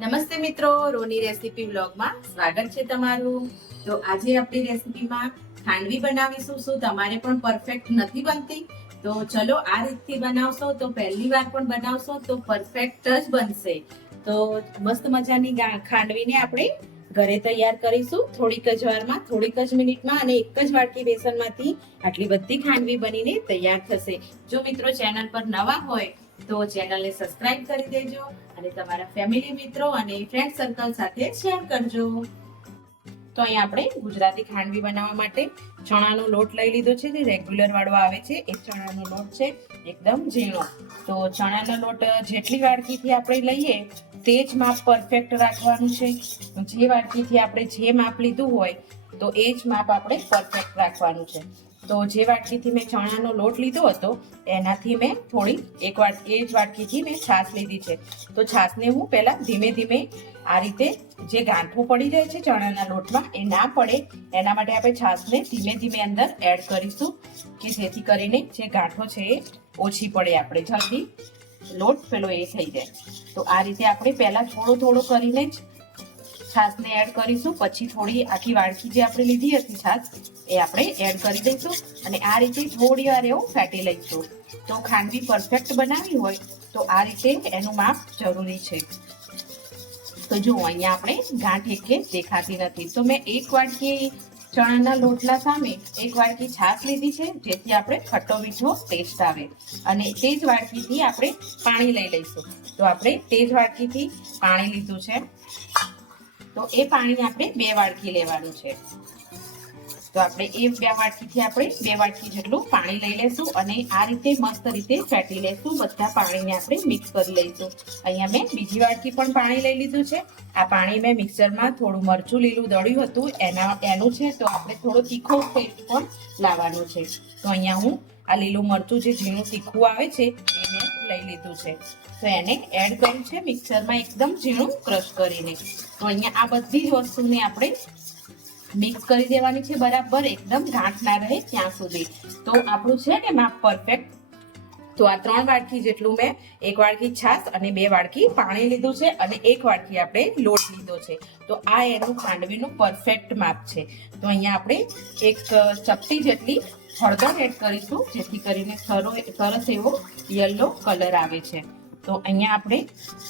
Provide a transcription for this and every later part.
નમસ્તે મિત્રો, રોની રેસીપી વ્લોગમાં સ્વાગત છે તમારું। તો આજે આપણી રેસીપીમાં ખાંડવી બનાવીશું। શું તમારે પણ પરફેક્ટ નથી બનતી? તો ચલો આ રીતથી બનાવશો તો પહેલી વાર પણ બનાવશો તો પરફેક્ટ જ બનશે। તો મસ્ત મજાની ખાંડવીને આપણે ઘરે તૈયાર કરીશું થોડીક જ વારમાં, થોડીક જ મિનિટમાં, અને એક જ વાટકી બેસનમાંથી આટલી બધી ખાંડવી બનીને તૈયાર થશે। જો મિત્રો ચેનલ પર નવા હોય તો ચેનલને સબસ્ક્રાઇબ કરી દેજો અને તમારા ફેમિલી મિત્રો અને ફ્રેન્ડ સર્કલ સાથે શેર કરજો। તો અહીં આપણે ગુજરાતી ખાંડવી બનાવવા માટે ચણાનો લોટ લઈ લીધો છે, જે રેગ્યુલર વાળો આવે છે એ ચણાનો લોટ છે, એકદમ ઝીણો। તો ચણાનો લોટ જેટલી વાડકીથી આપણે લઈએ તે જ માપ પરફેક્ટ રાખવાનું છે। જે વાડકીથી આપણે જે માપ લીધું હોય તો એ જ માપ આપણે પરફેક્ટ રાખવાનું છે। તો જે વાટકીથી મેં ચણાનો લોટ લીધો હતો એનાથી મેં થોડી એ જ વાટકીથી મેં છાશ લીધી છે। તો છાશને હું પહેલા ધીમે ધીમે આ રીતે જે ગાંઠો પડી જાય છે ચણાના લોટમાં એ ના પડે એના માટે આપણે છાશને ધીમે ધીમે અંદર એડ કરીશું, કે જેથી કરીને જે ગાંઠો છે એ ઓછી પડે, આપણે જલ્દી લોટ પેલો એ થઈ જાય। તો આ રીતે આપણે પહેલા થોડો થોડો કરીને જ છાશને એડ કરીશું, પછી થોડી આખી વાડકી જે આપણે લીધી હતી છાશ એ આપણે એડ કરી દઈશું અને આ રીતે થોડી વાર એવું ફેટી લઈશું। તો ખાંડવી પરફેક્ટ બનાવવી હોય તો આ રીતે એનું માપ જરૂરી છે। તો જો અહીંયા આપણે ગાંઠ એક દેખાતી નથી, તો મેં એક વાટકી ચણાના લોટલા સામે એક વાટકી છાશ લીધી છે, જેથી આપણે ખટ્ટો મીઠો ટેસ્ટ આવે। અને તે જ વાટકીથી આપણે પાણી લઈ લઈશું। તો આપણે તે જ વાટકીથી પાણી લીધું છે, તો એ પાણી આપણે 2 વાટકી લેવાનું છે। તો આપણે એ 2 વાટકીથી આપણે 2 વાટકી જેટલું પાણી લઈ લેશું અને આ રીતે મસ્ત રીતે ફેટી લેશું। બધા પાણીને આપણે મિક્સ કરી લઈશું। અહીંયા મેં બીજી વાટકી પણ પાણી લઈ લીધું છે। આ પાણી મેં મિક્સરમાં થોડું મરચું લીલું દળ્યું હતું એનું છે, તો આપણે થોડો તીખો ટેસ્ટ પણ લાવવાનો છે। તો અહીંયા હું આ લીલું મરચું જે ઝીણું તીખું આવે છે એ મેં લઈ લીધું છે, તો એને એડ કર્યું છે મિક્સરમાં એકદમ ઝીણું ક્રશ કરીને। તો અહીંયા આ બધી જ વસ્તુને આપણે મિક્સ કરી દેવાની છે બરાબર, એકદમ ગાંઠ ના રહે ત્યાં સુધી। તો આપણું છે ને માપ પરફેક્ટ। તો આ 3 વાટકી જેટલું મેં 1 વાટકી છાશ અને 2 વાટકી પાણી લીધું છે અને 1 વાટકી આપણે લોટ લીધો છે। તો આ એનું ખાંડવીનું પરફેક્ટ માપ છે। તો અહીંયા આપણે એક ચપટી જેટલી હળદર એડ કરીશું, જેથી કરીને સરસ એવો યલો કલર આવે છે। તો અહીંયા આપણે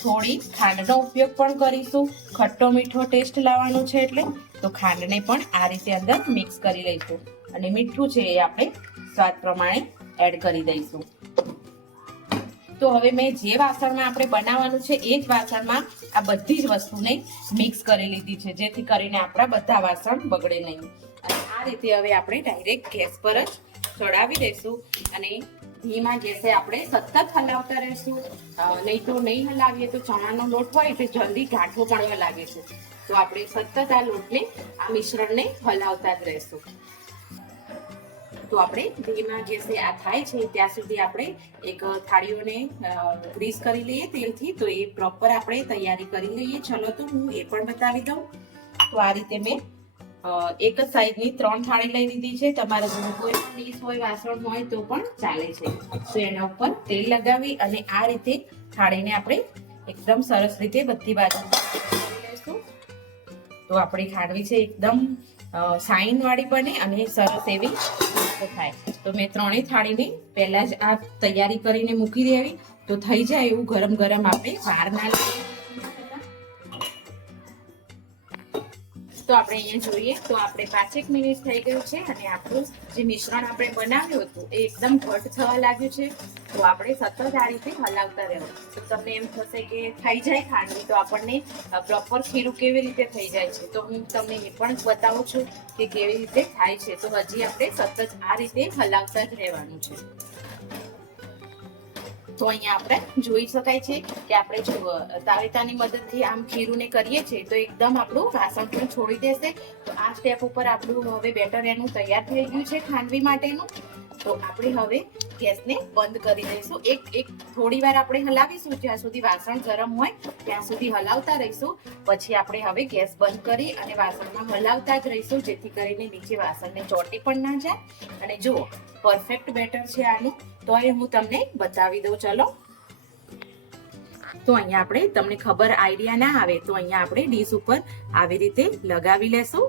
થોડી ખાંડનો ઉપયોગ પણ કરીશું, ખટ્ટો મીઠો ટેસ્ટ લાવવાનો છે એટલે। તો ખાંડને પણ આ રીતે અંદર મિક્સ કરી લઈશું અને મીઠું છે એ આપણે સ્વાદ પ્રમાણે એડ કરી દઈશું। તો હવે મેં જે વાસણમાં આપણે બનાવવાનું છે એ જ વાસણમાં આ બધી જ વસ્તુને મિક્સ કરી લીધી છે, જેથી કરીને આપણા બધા વાસણ બગડે નહીં। અને આ રીતે હવે આપણે ડાયરેક્ટ ગેસ પર જ ચડાવી દઈશું અને ધીમા ગેસે આપણે સતત હલાવતા રહીશું। નહીં તો નહીં હલાવીએ તો ચણાનો લોટ હોય એટલે જલ્દી ગાંઠો પડવા લાગે છે। તો આપણે સતત આ લોટને આ મિશ્રણને હલાવતા જ રહીશું। તો આપણે ધીમા ગેસે આ થાય છે ત્યાં સુધી આપણે એક થાળીઓને ગ્રીસ કરી લઈએ તેલથી। તો એ પ્રોપર આપણે તૈયારી કરી લઈએ। ચલો તો હું એ પણ બતાવી દઉં। તો આ રીતે મેં એક જ સાઈઝની 3 થાળી લઈ લીધી છે। તમારા ઘરે કોઈ પણ ડીશ હોય, વાસણ હોય તો પણ ચાલે છે। તો એના ઉપર તેલ લગાવી અને આ રીતે થાળીને આપણે એકદમ સરસ રીતે બધી બાજુ કરી લઈશું। તો આપણી ખાંડવી છે એકદમ શાઇન વાળી બને અને સરસ એવી થાય। તો મેં 3 થાળીને પહેલા જ આ તૈયારી કરીને મૂકી દેવી, તો થઈ જાય એવું ગરમ ગરમ આપણે વાર ના લઈએ। તો આપણે અહીંયા જોઈએ તો આપણે 5 મિનિટ થઈ ગયું છે અને આપણું જે મિશ્રણ આપણે બનાવ્યું હતું એ એકદમ ઘટ થવા લાગ્યું છે। તો આપણે સતત આ રીતે હલાવતા રહેવું। તો તમને એમ થશે કે થઈ જાય ખાંડવી, તો આપણને પ્રોપર ખીરું કેવી રીતે થઈ જાય છે, તો હું તમને એ પણ બતાવું છું કે કેવી રીતે થાય છે। તો હજી આપણે સતત આ રીતે હલાવતા જ રહેવાનું છે। તો અહીંયા આપણે જોઈ શકાય છે કે આપણે જો તાવેતાની મદદથી આમ ખીરુંને કરીએ છીએ તો એકદમ આપણું વાસણ પણ છોડી દેશે। તો આ સ્ટેપ ઉપર આપણું હવે બેટર એનું તૈયાર થઈ ગયું છે ખાંડવી માટેનું। તો આપણે હવે ગેસને બંધ કરી દઈશું। એક થોડી વાર આપણે હલાવીશું, જ્યાં સુધી વાસણ ગરમ હોય ત્યાં સુધી હલાવતા રહીશું। પછી આપણે હવે ગેસ બંધ કરી અને વાસણમાં હલાવતા જ રહીશું, જેથી કરીને નીચે વાસણને ચોટી પણ ના જાય। અને જુઓ પરફેક્ટ બેટર છે આનું। તો એ હું તમને બતાવી દઉં, ચલો। તો અહીંયા આપણે તમને ખબર આઈડિયા ના આવે તો અહીંયા આપણે ડીશ ઉપર આવી રીતે લગાવી લેશું.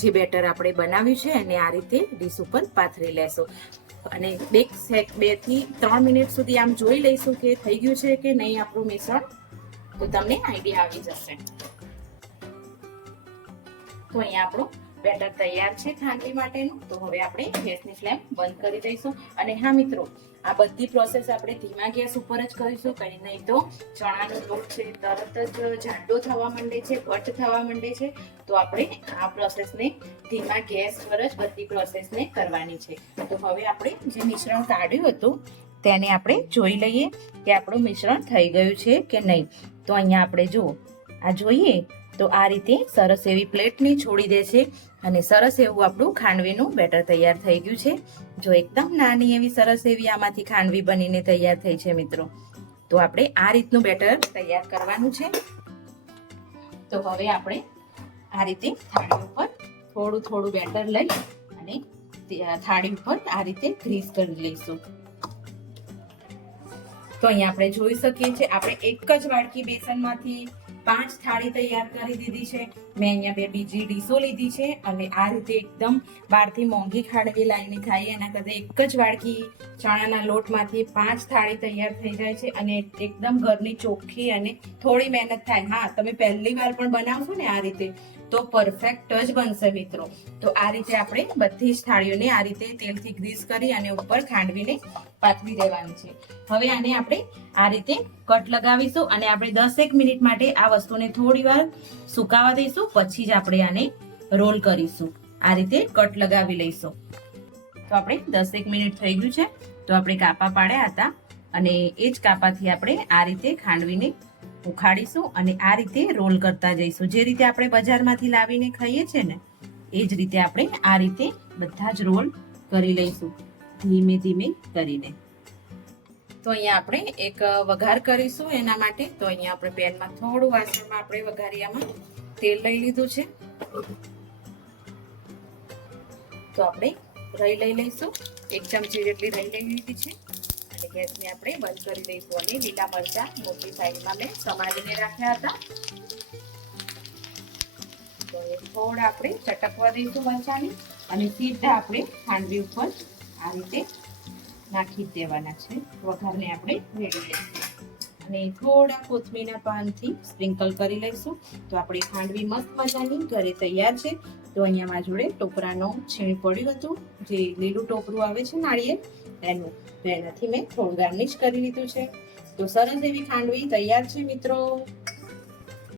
જે બેટર આપણે બનાવ્યું છે એને આ રીતે ડીશ ઉપર પાથરી લેશું અને 2 થી 3 મિનિટ સુધી આમ જોઈ લઈશું કે થઈ ગયું છે કે નહીં આપણું મિશ્રણ, તો તમને આઈડિયા આવી જશે. તો અહીંયા આપણું બેટર તૈયાર છે ખાંડવી માટેનું. તો હવે આપણે ગેસની ફ્લેમ બંધ કરી દઈશું. અને હા મિત્રો, આ બધી પ્રોસેસ આપણે ધીમા ગેસ ઉપર જ કરીશું, કંઈ નહીં તો ચણાનો લોટ છે તરત જ જાડો થવા માંડે છે, ઘટ થવા માંડે છે. તો આપણે આ પ્રોસેસને ધીમા ગેસ પર જ બધી પ્રોસેસને કરવાની છે. તો હવે આપણે જે મિશ્રણ કાઢ્યું હતું તેને આપણે જોઈ લઈએ કે આપણું મિશ્રણ થઈ ગયું છે કે નહીં. તો અહીંયા આપણે જુઓ, આ જોઈએ તો આ રીતે સરસ એવી પ્લેટની છોડી દે છે અને સરસ એવું આપણું ખાંડવીનું બેટર તૈયાર થઈ ગયું છે. જો એકદમ નાની એવી સરસ એવી આમાંથી ખાંડવી બનીને તૈયાર થઈ છે મિત્રો. તો આપણે આ રીતનું બેટર તૈયાર કરવાનું છે. તો હવે આપણે આ રીતે થાળી ઉપર થોડું થોડું બેટર લઈ અને થાળી ઉપર આ રીતે ગ્રીસ કરી લઈશું. તો અહીંયા આપણે જોઈ શકીએ છીએ આપણે એક જ વાડકી બેસનમાંથી 5 થાળી તૈયાર કરી દીધી છે. મેં અહીંયા 2 બીજી ડીશો લીધી છે અને આ રીતે એકદમ બહારથી મોંઘી ખાંડવી લાવીને ખાઈએ એના કરતાં એક જ વાડકી ચણાના લોટમાંથી 5 થાળી તૈયાર થઈ જાય છે અને એકદમ ઘરની ચોખ્ખી અને થોડી મહેનત થાય. હા, તમે પહેલી વાર પણ બનાવશો ને આ રીતે તો પરફેક્ટ જ બનશે મિત્રો. તો આ રીતે આપણે બધી જ થાળીઓને આ રીતે તેલથી ગ્રીસ કરી અને ઉપર ખાંડવીને પાથરી દેવાની છે. હવે આને આપણે આ રીતે કટ લગાવીશું અને આપણે 10 મિનિટ માટે આ વસ્તુને થોડી વાર સુકાવા દઈશું, પછી જ આપણે આને રોલ કરીશું. આ રીતે કટ લગાવી લઈશું. તો આપણે 10 મિનિટ થઈ ગયું છે. તો આપણે કાપા પાડ્યા હતા અને એ જ કાપાથી આપણે આ રીતે ખાંડવીને ઉખાડીશું અને આ રીતે રોલ કરતા જઈશું. જે રીતે આપણે બજારમાંથી લાવીને ખાઈએ છીએ ને એ જ રીતે આપણે આ રીતે બધા જ રોલ કરી લઈશું ધીમે ધીમે કરીને. તો અહીંયા આપણે એક વઘાર કરીશું એના માટે. તો અહીંયા આપણે પેનમાં થોડું વાસણમાં આપણે વઘારિયામાં તેલ લઈ લીધું છે. તો આપણે રાઈ લઈ લઈશું, 1 ચમચી જેટલી રાઈ લઈ લીધી છે અને ગેસને આપણે બંધ કરી દઈશું. અને લીલા મરચાં મોટી સાઈઝમાં મેં સમારીને રાખ્યા હતા. તો થોડા આપણે ચટકવા દઈશું મરચાંની અને સીધા આપણે ખાંડવી ઉપર આ રીતે નાખી દેવાના છે. વઘારને આપણે રેડી લઈશું અને થોડા કોથમીરના પાનથી સ્પ્રિંકલ કરી લઈશું. તો આપણી ખાંડવી મસ્ત મજાની ઘરે તૈયાર છે. તો અહીંયા મારા જોડે ટોપરાનો છીણ પડ્યું હતું, જે લીલું ટોપરું આવે છે નાળિયેર એનું, તો એનાથી મેં થોડું ગાર્નિશ કરી લીધું છે. તો સરસ એવી ખાંડવી તૈયાર છે મિત્રો.